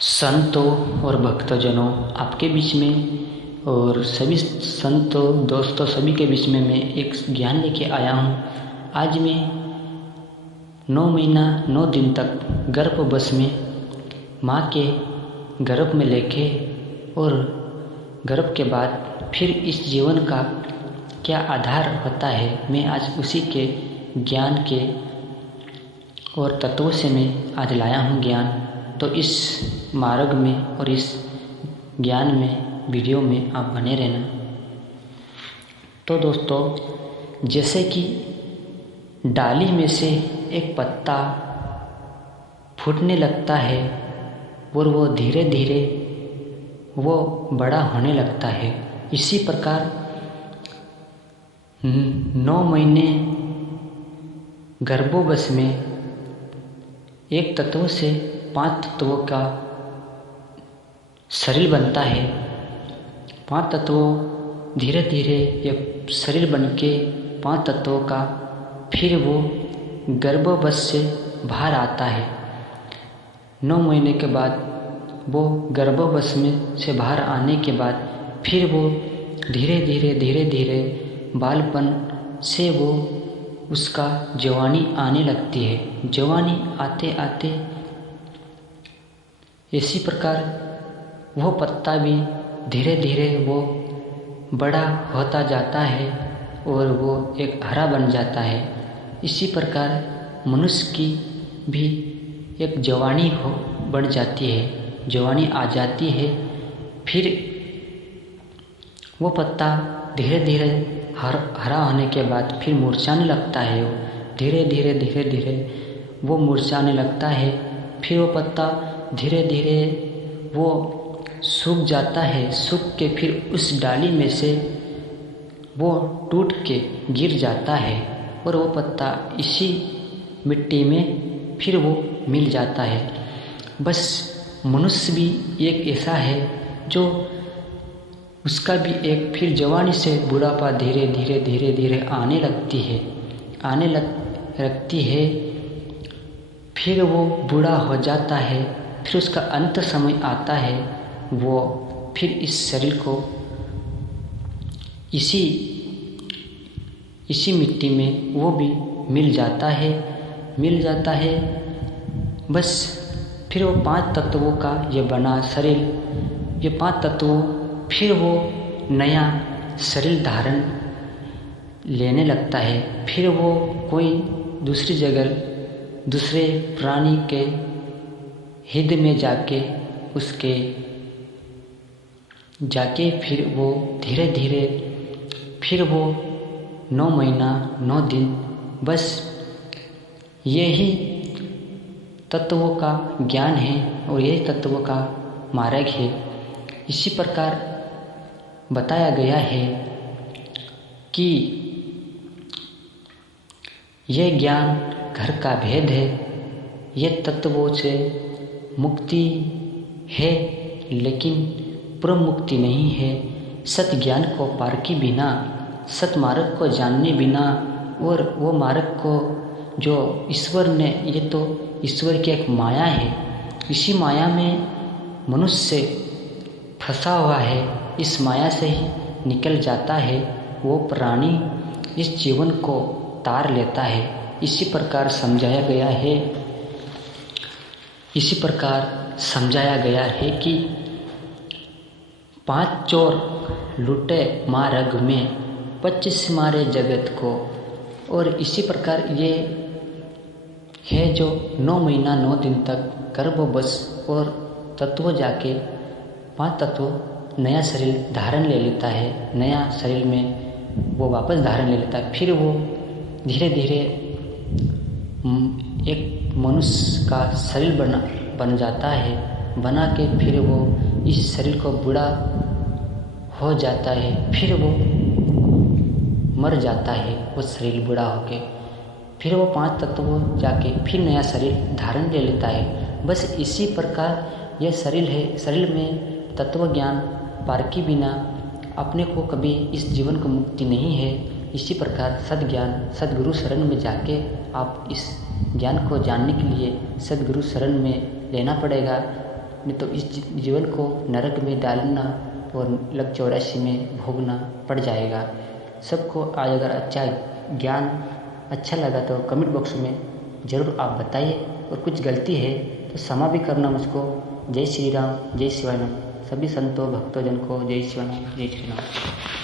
संतों और भक्तजनों आपके बीच में और सभी संतों दोस्तों सभी के बीच में मैं एक ज्ञान लेके आया हूँ। आज मैं 9 महीना 9 दिन तक गर्भवश में माँ के गर्भ में लेके और गर्भ के बाद फिर इस जीवन का क्या आधार होता है, मैं आज उसी के ज्ञान के और तत्वों से मैं आज लाया हूँ ज्ञान। तो इस मार्ग में और इस ज्ञान में वीडियो में आप बने रहना। तो दोस्तों, जैसे कि डाली में से एक पत्ता फूटने लगता है और वो धीरे धीरे वो बड़ा होने लगता है, इसी प्रकार 9 महीने गर्भोवश में एक तत्व से 5 तत्वों का शरीर बनता है। 5 तत्वों धीरे धीरे एक शरीर बन के 5 तत्वों का फिर वो गर्भवश से बाहर आता है। 9 महीने के बाद वो गर्भवश में से बाहर आने के बाद फिर वो धीरे धीरे बालपन से वो उसका जवानी आने लगती है। जवानी आते आते इसी प्रकार वो पत्ता भी धीरे धीरे वो बड़ा होता जाता है और वो एक हरा बन जाता है। इसी प्रकार मनुष्य की भी एक जवानी बढ़ जाती है, जवानी आ जाती है। फिर वो पत्ता धीरे धीरे हरा होने के बाद फिर मुरझाने लगता है। वो धीरे धीरे वो मुरझाने लगता है। फिर वो पत्ता धीरे धीरे वो सूख जाता है। सूख के फिर उस डाली में से वो टूट के गिर जाता है और वो पत्ता इसी मिट्टी में फिर वो मिल जाता है। बस मनुष्य भी एक ऐसा है जो उसका भी एक फिर जवानी से बुढ़ापा धीरे धीरे आने लगती है। फिर वो बूढ़ा हो जाता है। फिर उसका अंत समय आता है, वो फिर इस शरीर को इसी मिट्टी में वो भी मिल जाता है। बस फिर वो 5 तत्वों का ये बना शरीर, ये 5 तत्वों फिर वो नया शरीर धारण लेने लगता है। फिर वो कोई दूसरी जगह दूसरे प्राणी के हित में जाके फिर वो धीरे धीरे फिर वो 9 महीना 9 दिन बस यही तत्वों का ज्ञान है और यही तत्वों का मार्ग है। इसी प्रकार बताया गया है कि यह ज्ञान घर का भेद है। यह तत्वों से मुक्ति है, लेकिन पूर्ण मुक्ति नहीं है। सत ज्ञान को पारखे बिना, सत मार्ग को जानने बिना और वो मार्ग को जो ईश्वर ने, ये तो ईश्वर की एक माया है, इसी माया में मनुष्य फंसा हुआ है। इस माया से ही निकल जाता है, वो प्राणी इस जीवन को तार लेता है। इसी प्रकार समझाया गया है कि 5 चोर लूटे मार्ग में 25 मारे जगत को। और इसी प्रकार ये है जो 9 महीना 9 दिन तक गर्भवश और तत्व जाके 5 तत्व नया शरीर धारण ले लेता है। नया शरीर में वो वापस धारण ले लेता है। फिर वो धीरे धीरे एक मनुष्य का शरीर बन जाता है। बना के फिर वो इस शरीर को बूढ़ा हो जाता है। फिर वो मर जाता है, वो शरीर बूढ़ा होके। फिर वो 5 तत्व जाके फिर नया शरीर धारण ले लेता है। बस इसी प्रकार यह शरीर है। शरीर में तत्व ज्ञान पारखे बिना अपने को कभी इस जीवन को मुक्ति नहीं है। इसी प्रकार सद्ज्ञान सद्गुरु शरण में जाके आप इस ज्ञान को जानने के लिए सद्गुरु शरण में लेना पड़ेगा। नहीं तो इस जीवन को नरक में डालना और लग 84 में भोगना पड़ जाएगा। सबको आज अगर अच्छा ज्ञान अच्छा लगा तो कमेंट बॉक्स में ज़रूर आप बताइए, और कुछ गलती है तो क्षमा भी करना मुझको। जय श्री राम, जय शिवाय नमः। सभी संतों भक्तों जन को जय शिवाय नमः, जय श्री राम।